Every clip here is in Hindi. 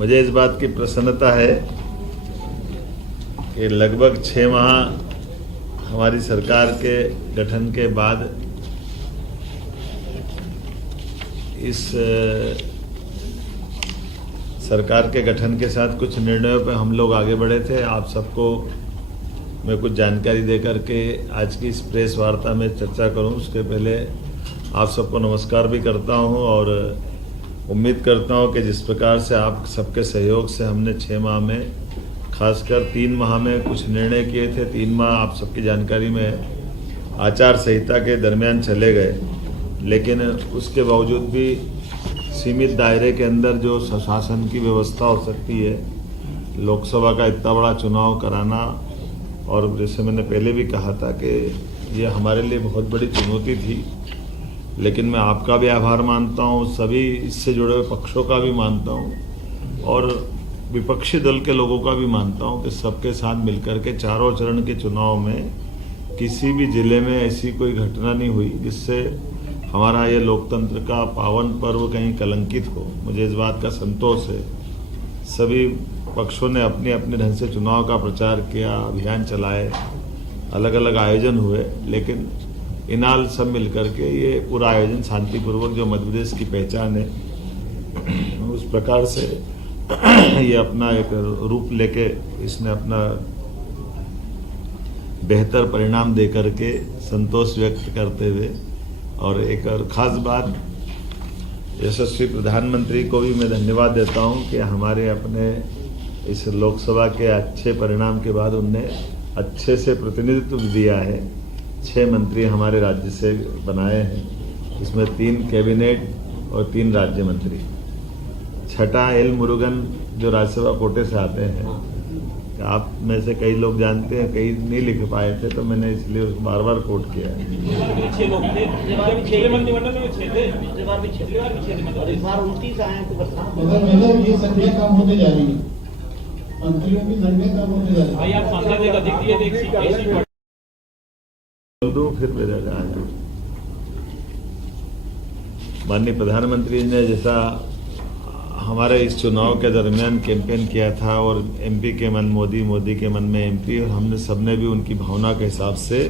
मुझे इस बात की प्रसन्नता है कि लगभग 6 माह हमारी सरकार के गठन के बाद इस सरकार के गठन के साथ कुछ निर्णयों पर हम लोग आगे बढ़े थे। आप सबको मैं कुछ जानकारी देकर के आज की इस प्रेस वार्ता में चर्चा करूं, उसके पहले आप सबको नमस्कार भी करता हूं और उम्मीद करता हूं कि जिस प्रकार से आप सबके सहयोग से हमने 6 माह में, खासकर 3 माह में कुछ निर्णय किए थे। 3 माह आप सबकी जानकारी में आचार संहिता के दरमियान चले गए, लेकिन उसके बावजूद भी सीमित दायरे के अंदर जो शासन की व्यवस्था हो सकती है, लोकसभा का इतना बड़ा चुनाव कराना, और जैसे मैंने पहले भी कहा था कि ये हमारे लिए बहुत बड़ी चुनौती थी। लेकिन मैं आपका भी आभार मानता हूँ, सभी इससे जुड़े हुए पक्षों का भी मानता हूँ और विपक्षी दल के लोगों का भी मानता हूँ कि सबके साथ मिलकर के चारों चरण के चुनाव में किसी भी जिले में ऐसी कोई घटना नहीं हुई जिससे हमारा ये लोकतंत्र का पावन पर्व कहीं कलंकित हो। मुझे इस बात का संतोष है। सभी पक्षों ने अपने अपने ढंग से चुनाव का प्रचार किया, अभियान चलाए, अलग अलग आयोजन हुए, लेकिन इनाल सब मिलकर के ये पूरा आयोजन शांतिपूर्वक, जो मध्य प्रदेश की पहचान है, उस प्रकार से ये अपना एक रूप लेके इसने अपना बेहतर परिणाम दे करके संतोष व्यक्त करते हुए, और एक और खास बात, यशस्वी प्रधानमंत्री को भी मैं धन्यवाद देता हूं कि हमारे अपने इस लोकसभा के अच्छे परिणाम के बाद उनने अच्छे से प्रतिनिधित्व दिया है। 6 मंत्री हमारे राज्य से बनाए हैं, इसमें 3 कैबिनेट और 3 राज्य मंत्री। छठा एल मुरुगन जो राज्यसभा कोटे से आते हैं, आप में से कई लोग जानते हैं, कई नहीं लिख पाए थे, तो मैंने इसलिए उसको बार बार कोट किया है। 6 लोग थे, मंत्रिमंडल में 6 थे, पिछली बार भी 6 इस बार 29 आए हैं। तो मगर ये संख्या कम होते जा रही है, मंत्रियों की संख्या कम होते जा रही है। भाई आप सांसद देगा देखिए बोल दो फिर मेरा आ जाए। माननीय प्रधानमंत्री ने जैसा हमारे इस चुनाव के दरमियान कैंपेन किया था, और एमपी के मन मोदी, मोदी के मन में एमपी, और हमने सबने भी उनकी भावना के हिसाब से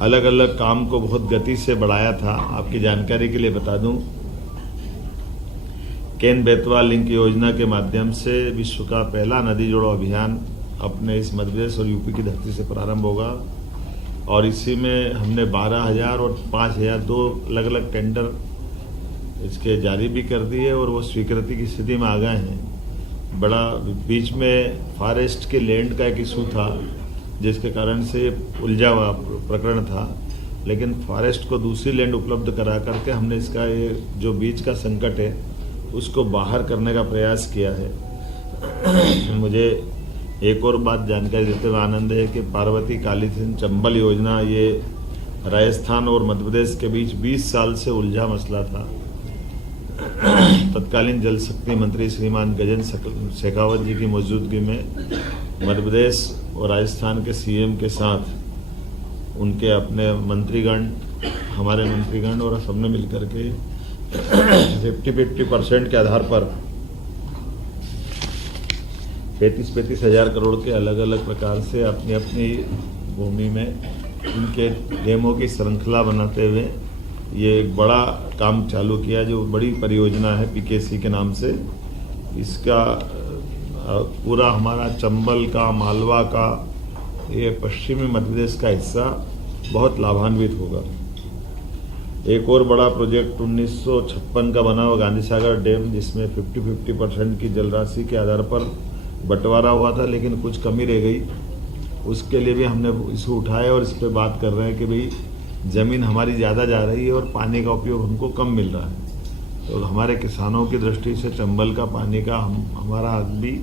अलग अलग काम को बहुत गति से बढ़ाया था। आपकी जानकारी के लिए बता दूं, केन बेतवा लिंक योजना के माध्यम से विश्व का पहला नदी जोड़ो अभियान अपने इस मध्य प्रदेश और यूपी की धरती से प्रारंभ होगा, और इसी में हमने 12,000 और 5,000 2 अलग अलग टेंडर इसके जारी भी कर दिए, और वो स्वीकृति की स्थिति में आ गए हैं। बड़ा बीच में फॉरेस्ट के लैंड का एक इशू था, जिसके कारण से उलझा हुआ प्रकरण था, लेकिन फॉरेस्ट को दूसरी लैंड उपलब्ध करा करके हमने इसका ये जो बीच का संकट है उसको बाहर करने का प्रयास किया है। मुझे एक और बात जानकारी देते हुए आनंद है कि पार्वती काली सिंध चंबल योजना, ये राजस्थान और मध्य प्रदेश के बीच 20 साल से उलझा मसला था। तत्कालीन जल शक्ति मंत्री श्रीमान गजेंद्र शेखावत जी की मौजूदगी में मध्य प्रदेश और राजस्थान के सीएम के साथ उनके अपने मंत्रीगण, हमारे मंत्रीगण और सबने मिलकर के 50-50% के आधार पर 35-35 हजार करोड़ के अलग अलग प्रकार से अपनी अपनी भूमि में उनके डेमो की श्रृंखला बनाते हुए ये एक बड़ा काम चालू किया, जो बड़ी परियोजना है पीकेसी के नाम से। इसका पूरा हमारा चंबल का, मालवा का, ये पश्चिमी मध्य प्रदेश का हिस्सा बहुत लाभान्वित होगा। एक और बड़ा प्रोजेक्ट 1956 का बना हुआ गांधी सागर डैम, जिसमें 50-50% की जल राशि के आधार पर बंटवारा हुआ था, लेकिन कुछ कमी रह गई। उसके लिए भी हमने इसे उठाया और इस पर बात कर रहे हैं कि भाई ज़मीन हमारी ज़्यादा जा रही है और पानी का उपयोग हमको कम मिल रहा है, तो हमारे किसानों की दृष्टि से चंबल का पानी का हमारा हक भी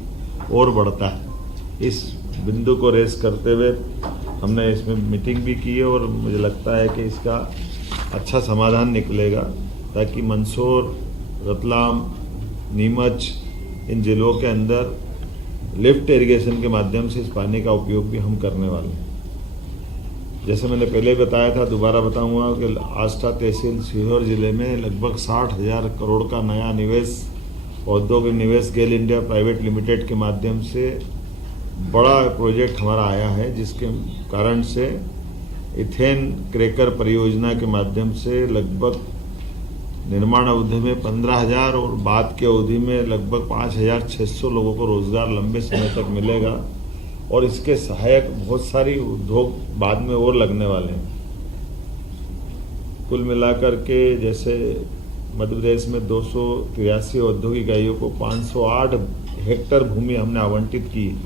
और बढ़ता है। इस बिंदु को रेस करते हुए हमने इसमें मीटिंग भी की है, और मुझे लगता है कि इसका अच्छा समाधान निकलेगा, ताकि मंदसौर, रतलाम, नीमच, इन जिलों के अंदर लिफ्ट इरिगेशन के माध्यम से इस पानी का उपयोग भी हम करने वाले हैं। जैसे मैंने पहले बताया था, दोबारा बताऊंगा कि आष्टा तहसील सीहोर जिले में लगभग 60,000 करोड़ का नया निवेश औद्योगिक निवेश गेल इंडिया प्राइवेट लिमिटेड के माध्यम से बड़ा प्रोजेक्ट हमारा आया है, जिसके कारण से इथेन क्रैकर परियोजना के माध्यम से लगभग निर्माण अवधि में 15,000 और बाद की अवधि में लगभग 5,600 लोगों को रोजगार लंबे समय तक मिलेगा और इसके सहायक बहुत सारी उद्योग बाद में और लगने वाले हैं। कुल मिलाकर के जैसे मध्य प्रदेश में 283 औद्योगिक इकाइयों को 508 हेक्टेयर भूमि हमने आवंटित की।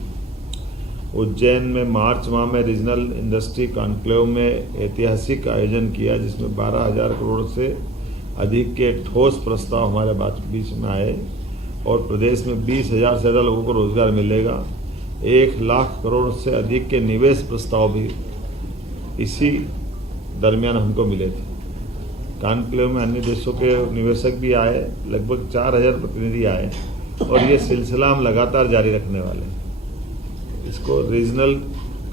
उज्जैन में मार्च माह में रीजनल इंडस्ट्री कॉन्क्लेव में ऐतिहासिक आयोजन किया, जिसमें 12,000 करोड़ से अधिक के ठोस प्रस्ताव हमारे बीच में आए और प्रदेश में 20,000 से ज़्यादा लोगों को रोजगार मिलेगा। 1 लाख करोड़ से अधिक के निवेश प्रस्ताव भी इसी दरमियान हमको मिले थे। कॉन्क्लेव में अन्य देशों के निवेशक भी आए, लगभग 4,000 प्रतिनिधि आए और ये सिलसिला हम लगातार जारी रखने वाले हैं। इसको रीजनल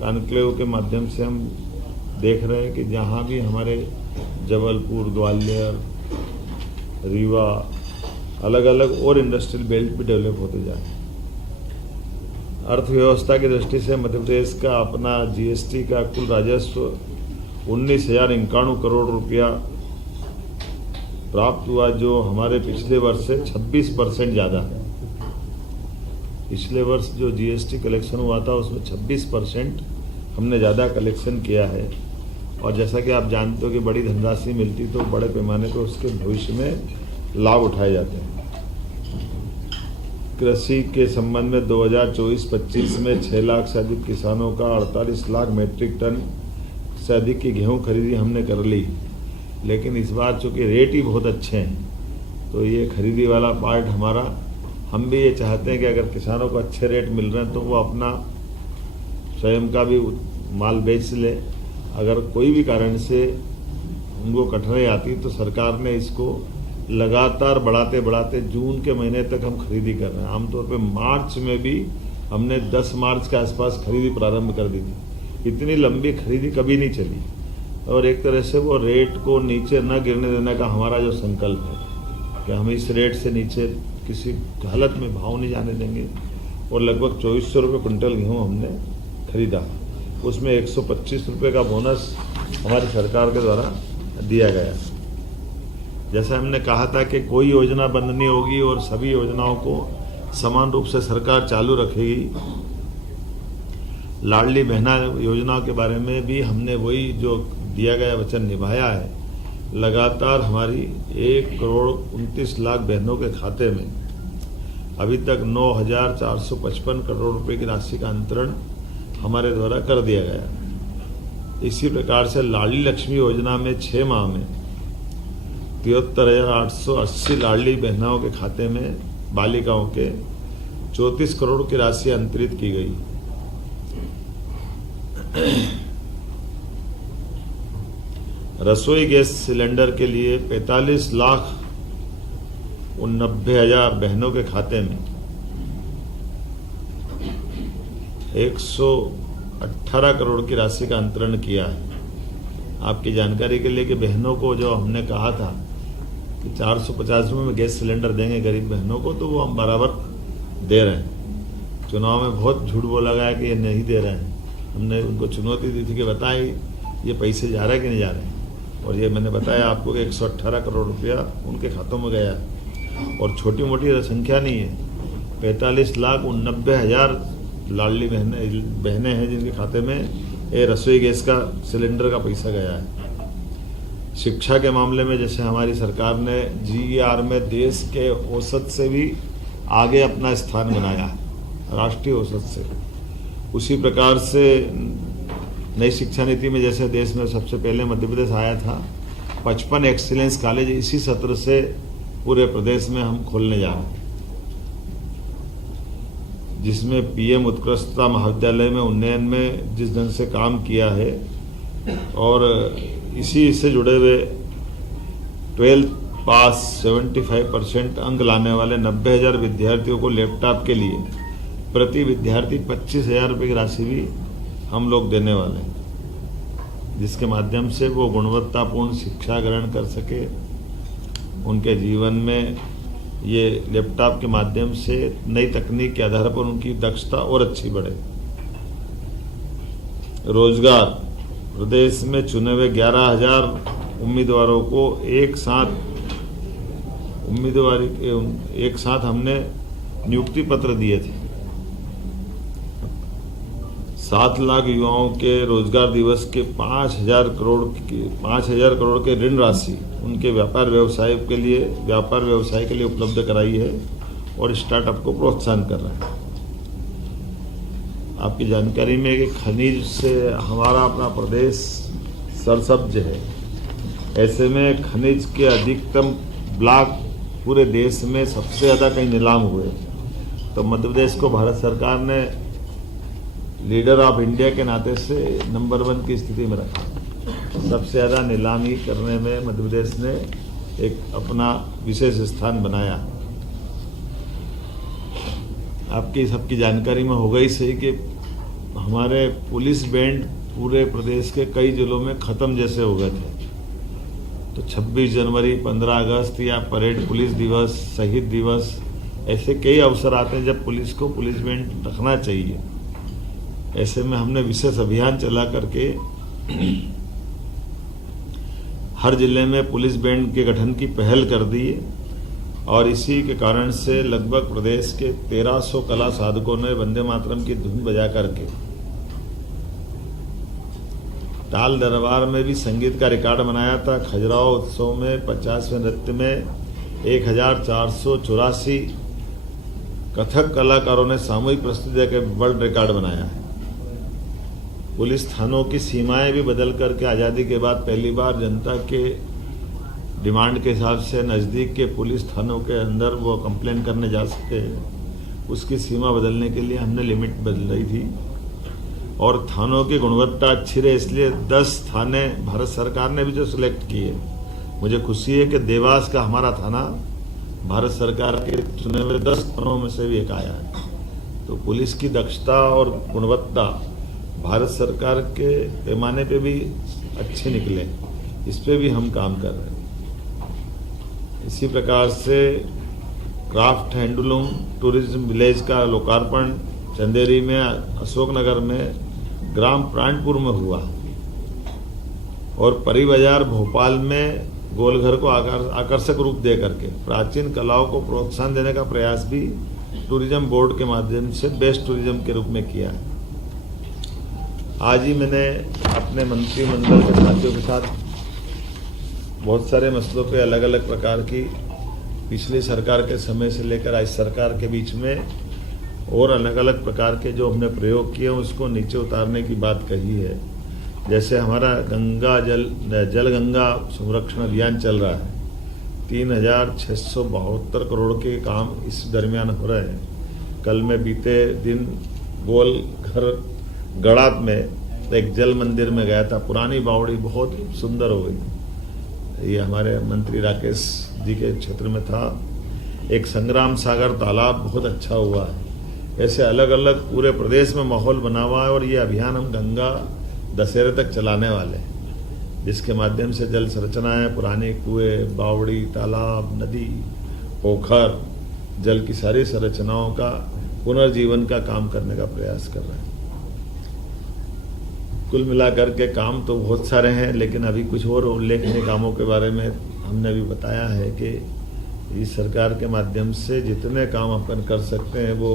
कॉन्क्लेव के माध्यम से हम देख रहे हैं कि जहाँ भी हमारे जबलपुर, ग्वालियर, रीवा, अलग अलग और इंडस्ट्रियल बेल्ट भी डेवलप होते जाए। अर्थव्यवस्था की दृष्टि से मध्य प्रदेश का अपना जीएसटी का कुल राजस्व 19,091 करोड़ रुपया प्राप्त हुआ, जो हमारे पिछले वर्ष से 26% ज़्यादा है। पिछले वर्ष जो जीएसटी कलेक्शन हुआ था उसमें 26% हमने ज़्यादा कलेक्शन किया है और जैसा कि आप जानते हो कि बड़ी धनराशि मिलती तो बड़े पैमाने पर उसके भविष्य में लाभ उठाए जाते हैं। कृषि के संबंध में 2024-25 में 6 लाख से अधिक किसानों का 48 लाख मीट्रिक टन से अधिक की गेहूं खरीदी हमने कर ली, लेकिन इस बार चूँकि रेट ही बहुत अच्छे हैं तो ये खरीदी वाला पार्ट हमारा, हम भी ये चाहते हैं कि अगर किसानों को अच्छे रेट मिल रहे हैं तो वो अपना स्वयं का भी माल बेच ले। अगर कोई भी कारण से उनको कठिनाई आती तो सरकार ने इसको लगातार बढ़ाते बढ़ाते जून के महीने तक हम खरीदी कर रहे हैं। आमतौर पे मार्च में भी हमने 10 मार्च के आसपास खरीदी प्रारंभ कर दी थी। इतनी लंबी खरीदी कभी नहीं चली और एक तरह से वो रेट को नीचे न गिरने देने का हमारा जो संकल्प है कि हम इस रेट से नीचे किसी हालत में भाव नहीं जाने देंगे। और लगभग 2400 रुपये कुंटल गेहूँ हमने खरीदा, उसमें 125 रुपये का बोनस हमारी सरकार के द्वारा दिया गया। जैसा हमने कहा था कि कोई योजना बंद नहीं होगी और सभी योजनाओं को समान रूप से सरकार चालू रखेगी। लाडली बहना योजना के बारे में भी हमने वही जो दिया गया वचन निभाया है। लगातार हमारी 1,29,00,000 बहनों के खाते में अभी तक 9,455 करोड़ रुपए की राशि का अंतरण हमारे द्वारा कर दिया गया। इसी प्रकार से लाडली लक्ष्मी योजना में 6 माह में 73,880 लाडली बहनाओं के खाते में बालिकाओं के 34 करोड़ की राशि अंतरित की गई। रसोई गैस सिलेंडर के लिए 45,90,000 बहनों के खाते में 118 करोड़ की राशि का अंतरण किया है। आपकी जानकारी के लिए कि बहनों को जो हमने कहा था कि 450 रुपये में गैस सिलेंडर देंगे गरीब बहनों को, तो वो हम बराबर दे रहे हैं। चुनाव में बहुत झूठ बोला गया कि ये नहीं दे रहे हैं। हमने उनको चुनौती दी थी कि बताएं ये पैसे जा रहे हैं कि नहीं जा रहे हैं, और ये मैंने बताया आपको कि 118 करोड़ रुपया उनके खातों में गया है। और छोटी मोटी संख्या नहीं है, 45,90,000 लाडली बहनें हैं जिनके खाते में ये रसोई गैस का सिलेंडर का पैसा गया है। शिक्षा के मामले में जैसे हमारी सरकार ने GER में देश के औसत से भी आगे अपना स्थान बनाया है, राष्ट्रीय औसत से, उसी प्रकार से नई शिक्षा नीति में जैसे देश में सबसे पहले मध्य प्रदेश आया था, 55 एक्सीलेंस कॉलेज इसी सत्र से पूरे प्रदेश में हम खोलने जा रहे हैं, जिसमें PM उत्कृष्टता महाविद्यालय में उन्नयन में जिस ढंग से काम किया है और इसी से जुड़े हुए 12th पास 75% अंक लाने वाले 90,000 विद्यार्थियों को लैपटॉप के लिए प्रति विद्यार्थी 25,000 रुपये की राशि भी हम लोग देने वाले हैं, जिसके माध्यम से वो गुणवत्तापूर्ण शिक्षा ग्रहण कर सके, उनके जीवन में ये लैपटॉप के माध्यम से नई तकनीक के आधार पर उनकी दक्षता और अच्छी बढ़े। रोजगार, प्रदेश में चुने हुए 11,000 उम्मीदवारों को एक साथ हमने नियुक्ति पत्र दिए थे। 7 लाख युवाओं के रोजगार दिवस के 5,000 करोड़ के ऋण राशि उनके व्यापार व्यवसाय के लिए उपलब्ध कराई है और स्टार्टअप को प्रोत्साहन कर रहे हैं। आपकी जानकारी में कि खनिज से हमारा अपना प्रदेश सरसब्ज है। ऐसे में खनिज के अधिकतम ब्लॉक पूरे देश में सबसे ज़्यादा कहीं नीलाम हुए, तो मध्य प्रदेश को भारत सरकार ने लीडर ऑफ इंडिया के नाते से नंबर 1 की स्थिति में रखा। सबसे ज़्यादा नीलामी करने में मध्य प्रदेश ने एक अपना विशेष स्थान बनाया। आपकी सबकी जानकारी में होगा ही सही कि हमारे पुलिस बैंड पूरे प्रदेश के कई जिलों में खत्म जैसे हो गए थे। तो 26 जनवरी, 15 अगस्त या परेड पुलिस दिवस, शहीद दिवस, ऐसे कई अवसर आते हैं जब पुलिस को पुलिस बैंड रखना चाहिए। ऐसे में हमने विशेष अभियान चला करके हर जिले में पुलिस बैंड के गठन की पहल कर दी और इसी के कारण से लगभग प्रदेश के 1300 कला साधकों ने वंदे मातरम की धुन बजा करके ताल दरबार में भी संगीत का रिकॉर्ड बनाया था। खजुराहो उत्सव में 50वें नृत्य में 1484 कथक कलाकारों ने सामूहिक प्रस्तुति देकर वर्ल्ड रिकॉर्ड बनाया है। पुलिस थानों की सीमाएं भी बदल करके आज़ादी के बाद पहली बार जनता के डिमांड के हिसाब से नज़दीक के पुलिस थानों के अंदर वो कंप्लेन करने जा सके, उसकी सीमा बदलने के लिए हमने लिमिट बदल रही थी। और थानों की गुणवत्ता अच्छी रहे इसलिए 10 थाने भारत सरकार ने भी जो सिलेक्ट किए। मुझे खुशी है कि देवास का हमारा थाना भारत सरकार के चुने हुए 10 थानों में से भी एक आया है। तो पुलिस की दक्षता और गुणवत्ता भारत सरकार के पैमाने पे भी अच्छे निकले, इस पे भी हम काम कर रहे हैं। इसी प्रकार से क्राफ्ट हैंडलूम टूरिज्म विलेज का लोकार्पण चंदेरी में, अशोकनगर में, ग्राम प्राणपुर में हुआ और परी बाजार भोपाल में गोलघर को आकर्षक रूप दे करके प्राचीन कलाओं को प्रोत्साहन देने का प्रयास भी टूरिज्म बोर्ड के माध्यम से बेस्ट टूरिज्म के रूप में किया। आज ही मैंने अपने मंत्रिमंडल के साथियों के साथ बहुत सारे मसलों पे अलग अलग प्रकार की पिछली सरकार के समय से लेकर आज सरकार के बीच में और अलग अलग प्रकार के जो हमने प्रयोग किए उसको नीचे उतारने की बात कही है। जैसे हमारा जल गंगा संरक्षण अभियान चल रहा है, 3,672 करोड़ के काम इस दरमियान हो रहे हैं। कल मैं बीते दिन गोलघर गड़ात में एक जल मंदिर में गया था। पुरानी बावड़ी बहुत सुंदर हो गई। ये हमारे मंत्री राकेश जी के क्षेत्र में था। एक संग्राम सागर तालाब बहुत अच्छा हुआ है। ऐसे अलग अलग पूरे प्रदेश में माहौल बना हुआ है और ये अभियान हम गंगा दशहरे तक चलाने वाले हैं, जिसके माध्यम से जल संरचनाएं, पुराने कुएं, बावड़ी, तालाब, नदी, पोखर, जल की सारी संरचनाओं का पुनर्जीवन का काम करने का प्रयास कर रहे हैं। कुल मिलाकर के काम तो बहुत सारे हैं, लेकिन अभी कुछ और उल्लेखनीय कामों के बारे में हमने अभी बताया है कि इस सरकार के माध्यम से जितने काम अपन कर सकते हैं वो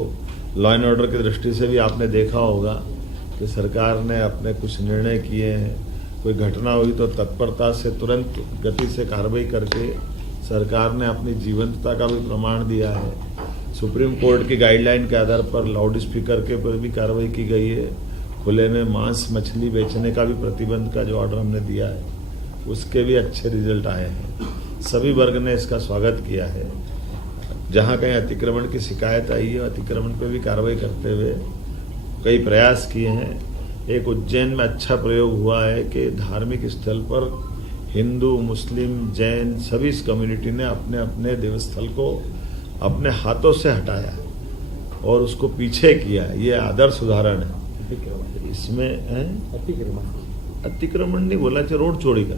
लॉ एंड ऑर्डर की दृष्टि से भी आपने देखा होगा कि सरकार ने अपने कुछ निर्णय किए हैं। कोई घटना हुई तो तत्परता से तुरंत गति से कार्रवाई करके सरकार ने अपनी जीवंतता का भी प्रमाण दिया है। सुप्रीम कोर्ट की गाइडलाइन के आधार पर लाउड स्पीकर के ऊपर भी कार्रवाई की गई है। खुले में मांस मछली बेचने का भी प्रतिबंध का जो ऑर्डर हमने दिया है उसके भी अच्छे रिजल्ट आए हैं। सभी वर्ग ने इसका स्वागत किया है। जहाँ कहीं अतिक्रमण की शिकायत आई है, अतिक्रमण पे भी कार्रवाई करते हुए कई प्रयास किए हैं। एक उज्जैन में अच्छा प्रयोग हुआ है कि धार्मिक स्थल पर हिंदू, मुस्लिम, जैन सभी इस कम्युनिटी ने अपने अपने देवस्थल को अपने हाथों से हटाया और उसको पीछे किया। ये आदर्श उदाहरण है। इसमें अतिक्रमण नहीं बोला चाहिए, रोड चौड़ी का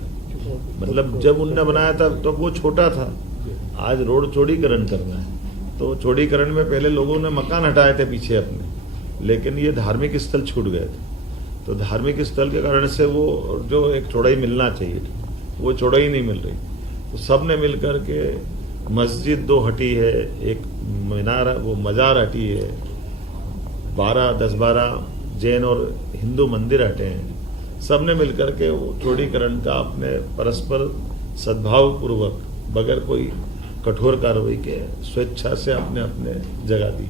मतलब जब उनने बनाया था तो वो छोटा था, आज रोड चौड़ीकरण करना है, तो चौड़ीकरण में पहले लोगों ने मकान हटाए थे पीछे अपने, लेकिन ये धार्मिक स्थल छूट गए थे। तो धार्मिक स्थल के कारण से वो जो एक चौड़ाई मिलना चाहिए वो चौड़ाई नहीं मिल रही। तो सब ने मिल करके मस्जिद 2 हटी है, एक मीनार वो मजार हटी है, 10-12 जैन और हिंदू मंदिर हटे हैं। सब ने मिल करके वो चौड़ीकरण का अपने परस्पर सद्भाव पूर्वक बगैर कोई कठोर कार्रवाई के स्वेच्छा से अपने अपने जगह दी।